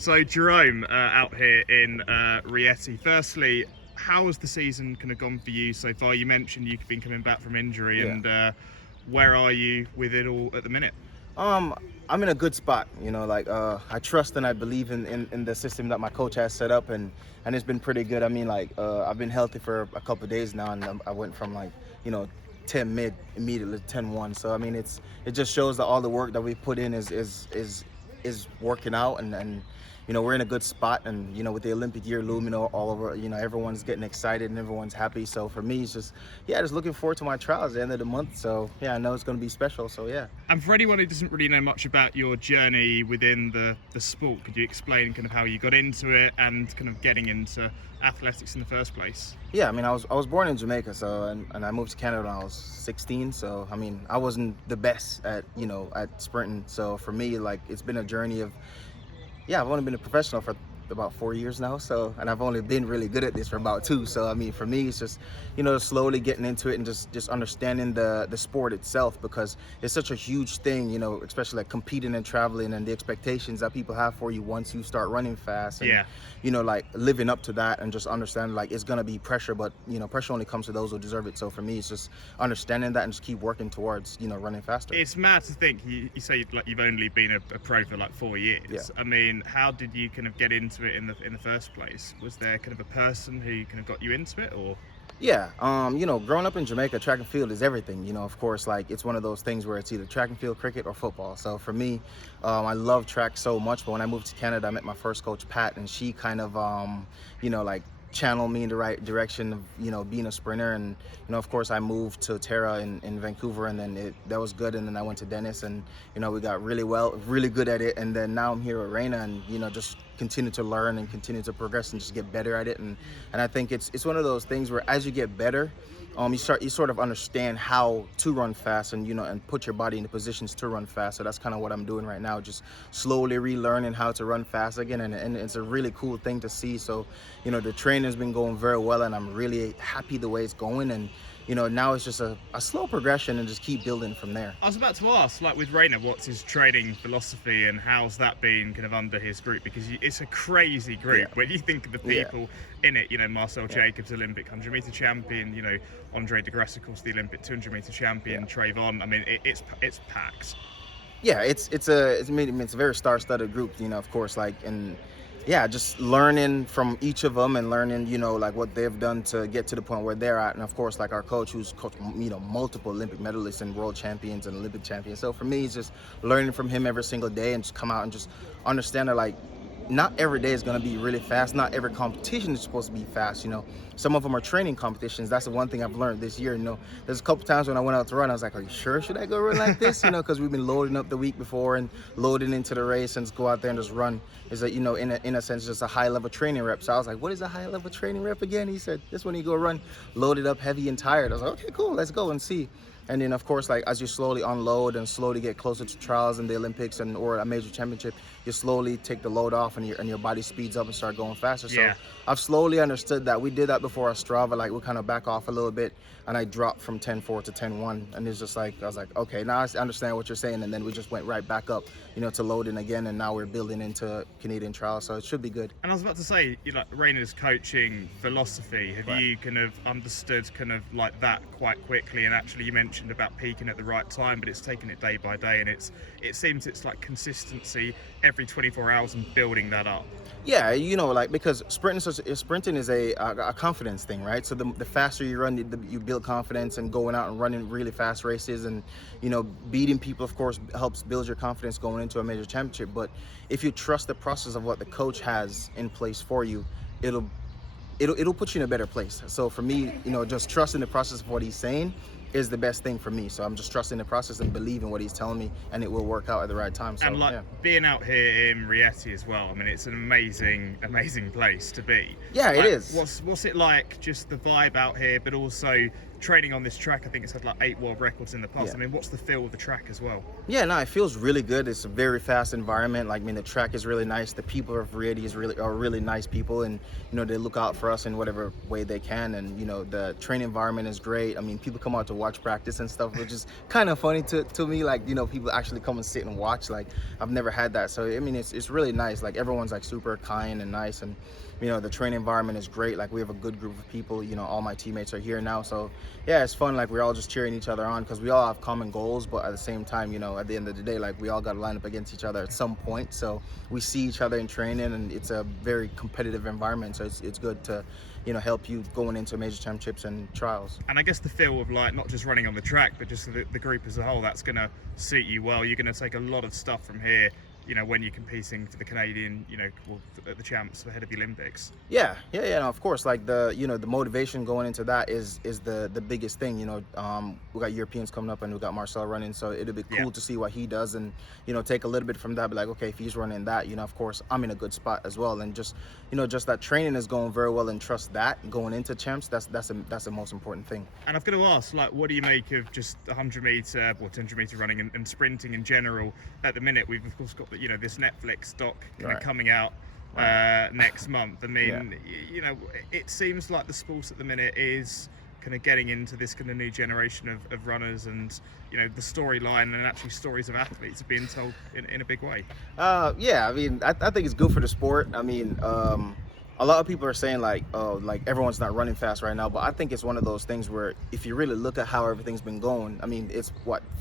So Jerome, out here in Rieti, firstly, how has the season kind of gone for you so far? You mentioned you've been coming back from injury, Yeah. and where are you with it all at the minute? Um, I'm in a good spot. I trust and I believe in the system that my coach has set up, and it's been pretty good. I mean, I've been healthy for a couple of days now, and I went from you know 10 mid immediately to 10-1. So I mean, it just shows that all the work that we put in is working out, and we're in a good spot, and with the Olympic year looming all over, everyone's getting excited and everyone's happy. So for me, it's just looking forward to my trials at the end of the month. So yeah, I know it's going to be special. So yeah. And for anyone who doesn't really know much about your journey within the sport, could you explain kind of how you got into it and kind of getting into athletics in the first place? Yeah, I mean, I was born in Jamaica, so and I moved to Canada when I was 16. So I mean, I wasn't the best at sprinting. So for me, like, it's been a journey of, yeah, I've only been a professional for about 4 years now. So, and I've only been really good at this for about 2. So I mean, for me, it's just slowly getting into it and just understanding the sport itself, because it's such a huge thing. Especially like competing and traveling and the expectations that people have for you once you start running fast. And, Yeah. like living up to that and just understanding like it's gonna be pressure, but pressure only comes to those who deserve it. So for me, it's just understanding that and just keep working towards running faster. It's mad to think you say like you've only been a pro for like 4 years. Yeah. I mean, how did you kind of get into it in the first place? Was there kind of a person who kind of got you into it, or? Yeah, growing up in Jamaica, track and field is everything. Of course, like, it's one of those things where it's either track and field, cricket, or football. So for me, I love track so much. But when I moved to Canada, I met my first coach, Pat, and she kind of, like, channeled me in the right direction of, being a sprinter. And, of course, I moved to Terra in Vancouver, and then that was good. And then I went to Dennis, and, we got really good at it. And then now I'm here at Rana, and, just continue to learn and continue to progress and just get better at it. And I think it's one of those things where as you get better, you sort of understand how to run fast, and and put your body into positions to run fast. So that's kind of what I'm doing right now, just slowly relearning how to run fast again, and it's a really cool thing to see. So the training has been going very well, and I'm really happy the way it's going. And now it's just a slow progression, and just keep building from there. I was about to ask, like, with Rayner, what's his training philosophy and how's that been kind of under his group? Because it's a crazy group. Yeah. When you think of the people in it, Marcel Jacobs, Olympic 100 meter champion, Andre de Grasse, of course, the Olympic 200 meter champion, Trayvon. I mean, it's packed. Yeah, it's a very star-studded group, of course, like, and yeah, just learning from each of them and learning, like, what they've done to get to the point where they're at. And of course, like, our coach, who's coached, multiple Olympic medalists and world champions and Olympic champions. So for me, it's just learning from him every single day, and just come out and just understand that, like, not every day is going to be really fast. Not every competition is supposed to be fast. Some of them are training competitions. That's the one thing I've learned this year. There's a couple times when I went out to run, I was like, are you sure? Should I go run like this? Because we've been loading up the week before and loading into the race, and just go out there and just run. Is that, in a sense, just a high level training rep. So I was like, what is a high level training rep again? He said, this when you go run, loaded up, heavy and tired. I was like, okay, cool, let's go and see. And then, of course, like, as you slowly unload and slowly get closer to trials and the Olympics or a major championship, you slowly take the load off, and your body speeds up and start going faster. Yeah. So I've slowly understood that. We did that before Ostrava. Like, we kind of back off a little bit, and I dropped from 10-4 to 10-1. And it's just like, I was like, okay, now I understand what you're saying. And then we just went right back up, to loading again. And now we're building into Canadian trials. So it should be good. And I was about to say, Rayner's coaching philosophy, have Right. you kind of understood kind of like that quite quickly? And actually, you mentioned about peaking at the right time, but it's taking it day by day, and it seems it's like consistency every 24 hours and building that up. Yeah, like, because sprinting is a confidence thing, right? So the faster you run, you build confidence, and going out and running really fast races, and beating people, of course, helps build your confidence going into a major championship. But if you trust the process of what the coach has in place for you, it'll put you in a better place. So for me, just trusting the process of what he's saying is the best thing for me. So I'm just trusting the process and believing what he's telling me, and it will work out at the right time. So, and like, yeah. being out here in Rieti as well, I mean, it's an amazing place to be. Yeah, like, it is. What's it like, just the vibe out here, but also training on this track, I think it's had like 8 world records in the past. Yeah. I mean, what's the feel of the track as well? Yeah, no, it feels really good. It's a very fast environment. Like, I mean, the track is really nice. The people of Rieti are really nice people, and they look out for us in whatever way they can. And the training environment is great. I mean, people come out to watch practice and stuff, which is kind of funny to me. Like, people actually come and sit and watch. Like, I've never had that. So I mean, it's really nice. Like, everyone's like super kind and nice, and the training environment is great. Like, we have a good group of people. All my teammates are here now, so yeah, it's fun. Like, we're all just cheering each other on because we all have common goals, but at the same time, at the end of the day, like, we all got to line up against each other at some point. So we see each other in training, and it's a very competitive environment. So it's good to help you going into major championships and trials. And I guess the feel of like not just running on the track, but just the group as a whole, that's going to suit you well. You're going to take a lot of stuff from here, when you're competing for the Canadian, at the champs ahead of the Olympics. Yeah, no, of course. Like, the motivation going into that is the biggest thing. We got Europeans coming up, and we got Marcel running, so it'll be cool to see what he does, and take a little bit from that. Be like, okay, if he's running that, of course I'm in a good spot as well, and just that training is going very well, and trust that going into champs. That's the most important thing. And I've got to ask, like, what do you make of just 100 meter or 200 meter running and sprinting in general at the minute? We've of course got this Netflix doc kind of coming out next month. I mean, it seems like the sport at the minute is kind of getting into this kind of new generation of runners, and the storyline and actually stories of athletes are being told in a big way. Yeah, I mean, I think it's good for the sport. I mean, a lot of people are saying like, oh, like everyone's not running fast right now, but I think it's one of those things where if you really look at how everything's been going, I mean, it's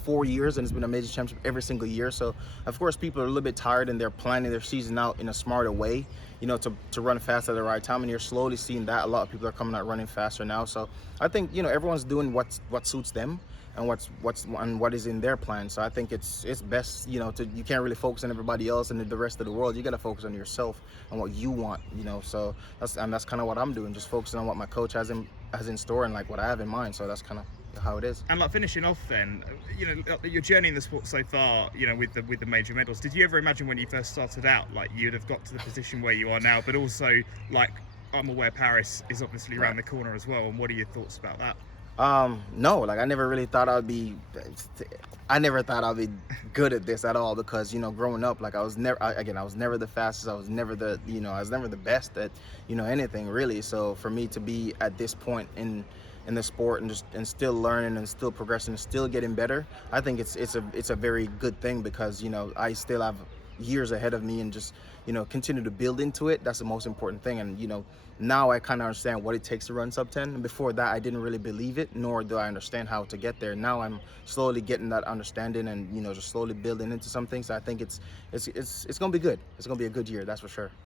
4 years and it's been a major championship every single year. So of course people are a little bit tired, and they're planning their season out in a smarter way, to run fast at the right time. And you're slowly seeing that a lot of people are coming out running faster now. So I think everyone's doing what suits them and what is in their plan. So I think it's best, you can't really focus on everybody else and the rest of the world. You got to focus on yourself and what you want, so that's kind of what I'm doing, just focusing on what my coach has in store and like what I have in mind. So that's kind of how it is. And like finishing off then, your journey in the sport so far, with the major medals, did you ever imagine when you first started out, like you'd have got to the position where you are now? But also, like, I'm aware Paris is obviously around the corner as well, and what are your thoughts about that? No, like I never thought I'd be good at this at all, because growing up, like I was never the fastest. I was never the best at anything really. So for me to be at this point in the sport and still learning and still progressing and still getting better, I think it's a very good thing, because I still have years ahead of me, and just continue to build into it. That's the most important thing. And now I kind of understand what it takes to run sub 10. And before that, I didn't really believe it, nor do I understand how to get there. Now I'm slowly getting that understanding, and just slowly building into some things. So I think it's gonna be good. It's gonna be a good year, that's for sure.